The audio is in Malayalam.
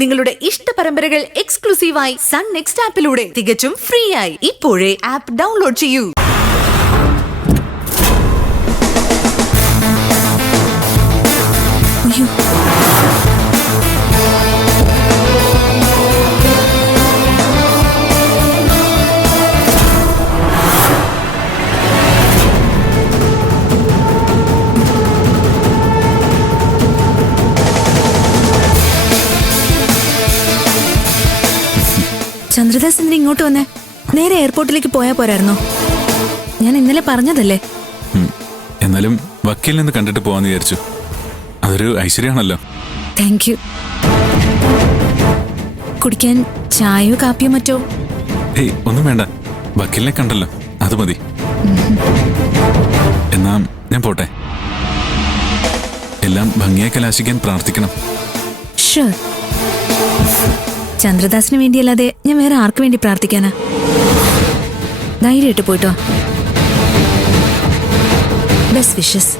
നിങ്ങളുടെ ഇഷ്ട പരമ്പരകൾ എക്സ്ക്ലൂസീവായി സൺ നെക്സ്റ്റ് ആപ്പിലൂടെ തികച്ചും ഫ്രീ ആയി ഇപ്പോഴേ ആപ്പ് ഡൗൺലോഡ് ചെയ്യൂ. ചന്ദ്രദാസ് എന്തിനാ ഇങ്ങോട്ട് വന്നേ? നേരെ എയർപോർട്ടിലേക്ക് പോയാ പോരായിരുന്നോ? ഞാൻ ഇന്നലെ പറഞ്ഞതല്ലേ. എന്നാലും വക്കീൽ നിന്ന് കണ്ടിട്ട് പോവാന്ന് വിചാരിച്ചു. അതൊരു ഐശ്വര്യമാണല്ലോ. Thank you. കുടിക്കാൻ ചായയോ കാപ്പിയോ മറ്റോ? ഏയ് ഒന്നും വേണ്ട, വക്കീലിനെ കണ്ടല്ലോ, അത് മതി. എന്നാ ഞാൻ പോട്ടെ. എല്ലാം ഭംഗിയായി കലാശിക്കാൻ പ്രാർത്ഥിക്കണം. ഷുവർ. ചന്ദ്രദാസിന് വേണ്ടിയല്ലാതെ ഞാൻ വേറെ ആർക്ക് വേണ്ടി പ്രാർത്ഥിക്കാനാ? ധൈര്യമായിട്ട് പോയിട്ടോ. Best wishes.